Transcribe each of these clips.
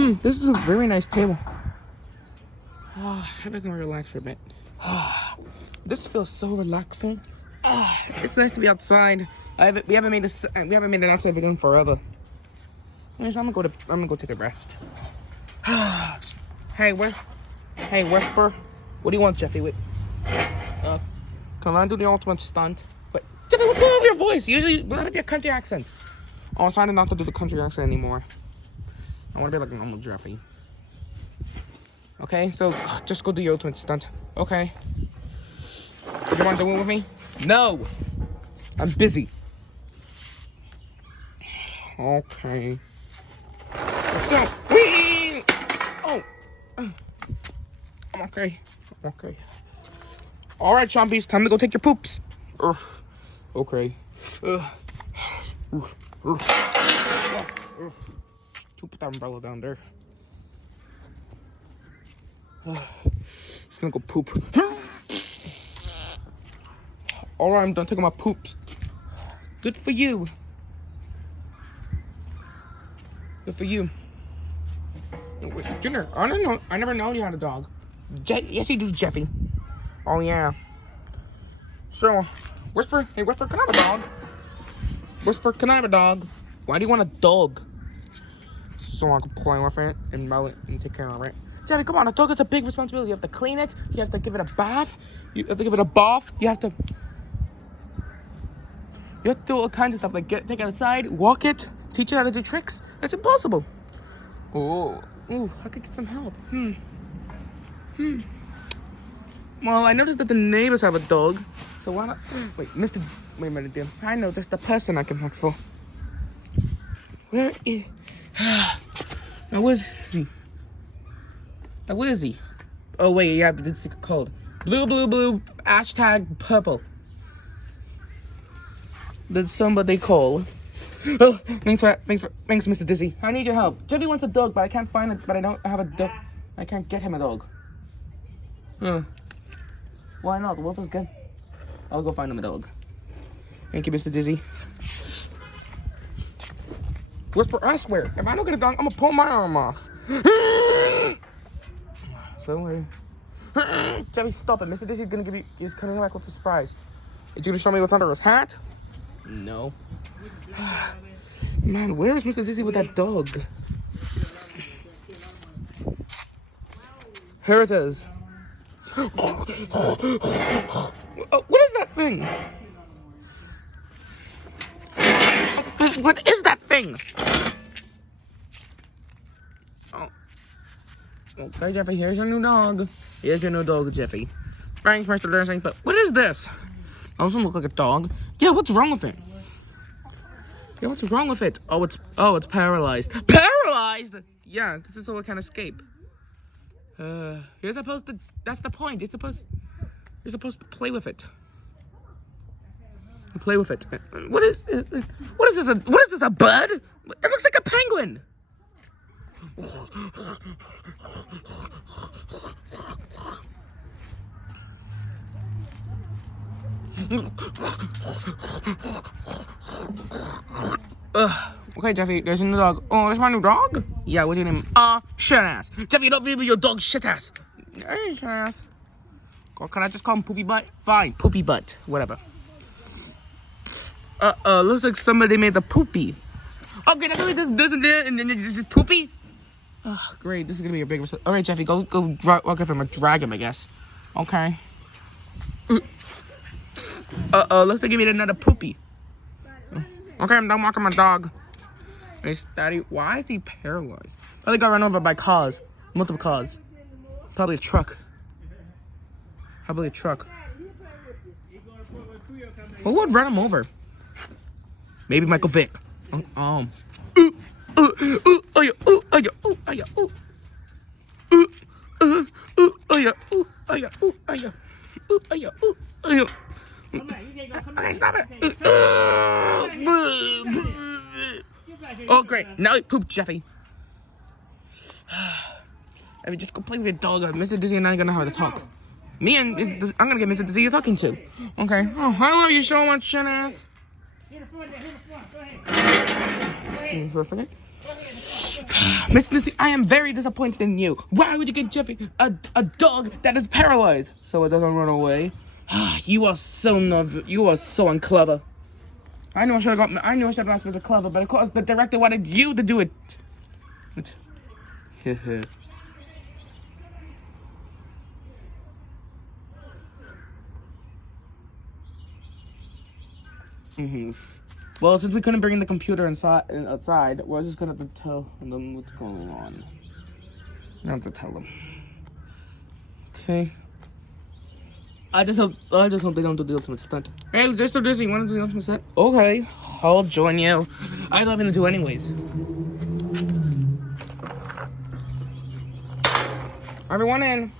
This is a very nice table. I think I can relax for a bit. This feels so relaxing. It's nice to be outside. We haven't made an outside video in forever. Anyways, I'm gonna go take a rest. Hey, Whisper. What do you want, Jeffy? Wait. Can I do the ultimate stunt? Wait, Jeffy, what's wrong with your voice? Usually, we have a country accent. Oh, I'm trying not to do the country accent anymore. I want to be like a normal Jeffy. Okay, so just go do your ultimate stunt. Okay. You want to do it with me? No! I'm busy. Okay. Let's go. Whee! Oh. I'm okay. Okay. Alright, chompies, time to go take your poops. Okay. Put that umbrella down there. Just gonna go poop. Alright, I'm done taking my poops. Good for you. Good for you. Wait, Junior, I don't know. I never known you had a dog. Yes, you do, Jeffy. Oh, yeah. So, Whisper, hey, Whisper, can I have a dog? Whisper, can I have a dog? Why do you want a dog? So I can play with it and mow it and take care of it. Jeffy, come on, a dog is a big responsibility. You have to clean it. You have to give it a bath. You have to give it a bath. You have to do all kinds of stuff, like take it outside, walk it, teach it how to do tricks. It's impossible. Oh, ooh, I could get some help. Well, I noticed that the neighbors have a dog, so why not? Wait a minute, dear. I know there's the person I can look for. Where is? Now where's he? Now where is he? Oh wait, yeah, but it's called blue, hashtag purple. Did somebody call? Oh, thanks, Mr. Dizzy. I need your help. Jeffy wants a dog, but I can't find it. But I don't have a dog. I can't get him a dog. Why not? What was good? I'll go find him a dog. Thank you, Mr. Dizzy. Whisper, I swear, if I don't get a dog, I'm gonna pull my arm off. So, Jeffy, stop it. Mr. Dizzy's gonna he's coming back with a surprise. Is he gonna show me what's under his hat? No. Man, where is Mr. Dizzy with that dog? Here it is. Oh, what is that thing? What is that thing? Oh. Okay, Jeffy, here's your new dog. Here's your new dog, Jeffy. Thanks, Mr. Dizzy, but what is this? That doesn't look like a dog. Yeah, what's wrong with it? Yeah, what's wrong with it? Oh, it's paralyzed. Paralyzed? Yeah, this is so it can't escape. You're supposed to. That's the point. You're supposed to play with it. Play with it. What is this? What is this? A bird? It looks like a penguin. Okay, Jeffy, there's a new dog. Oh, there's my new dog? Yeah, what's your name? Shit ass. Jeffy, don't be with your dog, shit ass. Hey, shit ass. Or can I just call him Poopy Butt? Fine, Poopy Butt. Whatever. Looks like somebody made the poopy. Okay, that's really this and there, and then this is poopy? Oh, great, this is gonna be a big mistake. Alright, Jeffy, go walk up him and drag him, I guess. Okay. Looks like you made another poopy. Okay, I'm done walking my dog. Hey, Daddy, why is he paralyzed? Probably got run over by cars. Multiple cars. Probably a truck. Probably a truck. Who would run him over? Maybe Michael Vick. Okay, stop it. Oh, great. Now he pooped, Jeffy. I mean, just go play with your dog. Mr. Dizzy and I are going to have a talk. Me and I'm going to get Mr. Dizzy you're talking to. Okay. Oh, I love you so much, shit ass. Excuse me for a second. Miss Missy, I am very disappointed in you. Why would you get Jeffy a dog that is paralyzed so it doesn't run away? You are so unclever. I knew I should have asked for the clever, but of course the director wanted you to do it. Well, since we couldn't bring the computer outside, we're just gonna have to tell them what's going on. I have to tell them. Okay. I just hope they don't do the ultimate stunt. Hey, they're still Disney. You want to do the ultimate stunt? Okay, I'll join you. I have nothing to do anyways. Everyone in.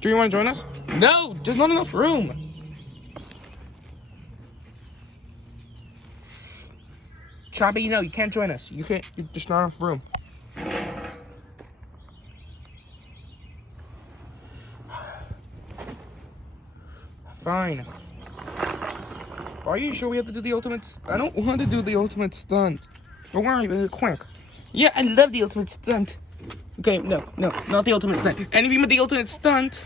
Do you want to join us? No, there's not enough room. Choppy, no, you can't join us. You can't. There's not enough room. Fine. Are you sure we have to do the ultimate? I don't want to do the ultimate stunt. Don't worry, really quick. Yeah, I love the ultimate stunt. Okay, no, not the ultimate stunt. Anything but the ultimate stunt.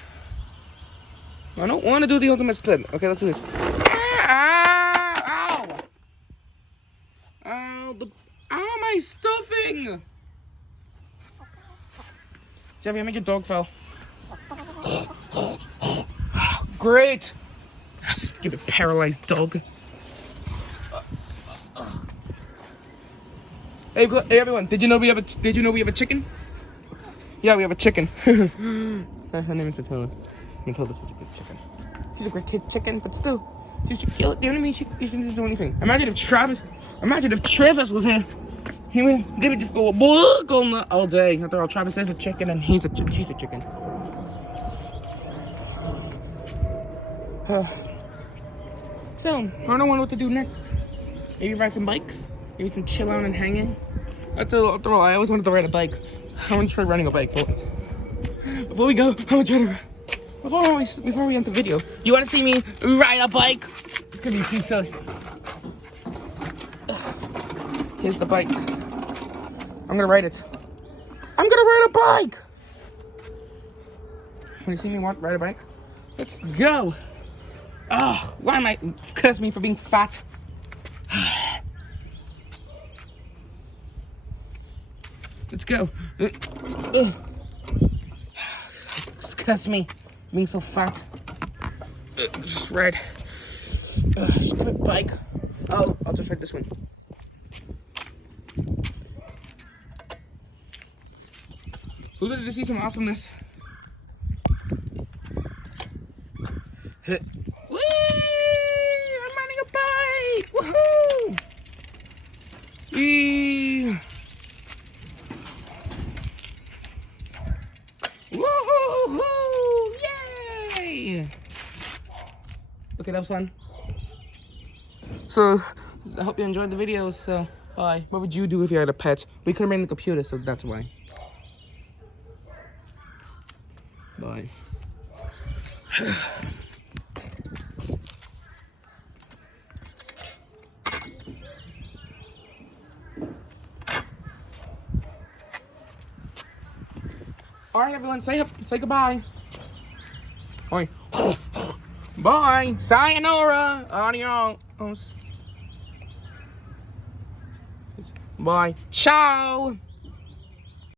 I don't want to do the ultimate stunt. Okay, let's do this. Ow! Ow! Ow, my stuffing! Jeffy, I made your dog fell. Great! Stupid paralyzed dog. Hey everyone! Did you know we have a chicken? Yeah, we have a chicken. Her name is Matilda. Matilda's such a good chicken. She's a great kid chicken, but still, she should kill it. You know what I mean? She doesn't do anything. Imagine if Travis was here. They would just go all day. After all, Travis is a chicken and she's a chicken. So, I don't know what to do next. Maybe ride some bikes? Maybe some chill out and hanging? After all, I always wanted to ride a bike. I want to try riding a bike once. Before we go, I'm gonna try to... Before we end the video, you want to see me ride a bike? It's gonna be silly. Here's the bike. I'm gonna ride it. I'm gonna ride a bike! Want to see me ride a bike? Let's go! Ugh, why am I... Curse me for being fat. Let's go. Curse me being so fat. Just ride. Stupid bike. Oh, I'll just ride this one. Who's ready to see some awesomeness? Whee! I'm riding a bike! Woohoo! Whee! Woohoo! Yay! Okay, that was fun. So, I hope you enjoyed the video. So, bye. What would you do if you had a pet? We couldn't bring the computer, so that's why. Bye. All right, everyone, say goodbye. All right. Bye. Sayonara. Adios. Bye. Ciao.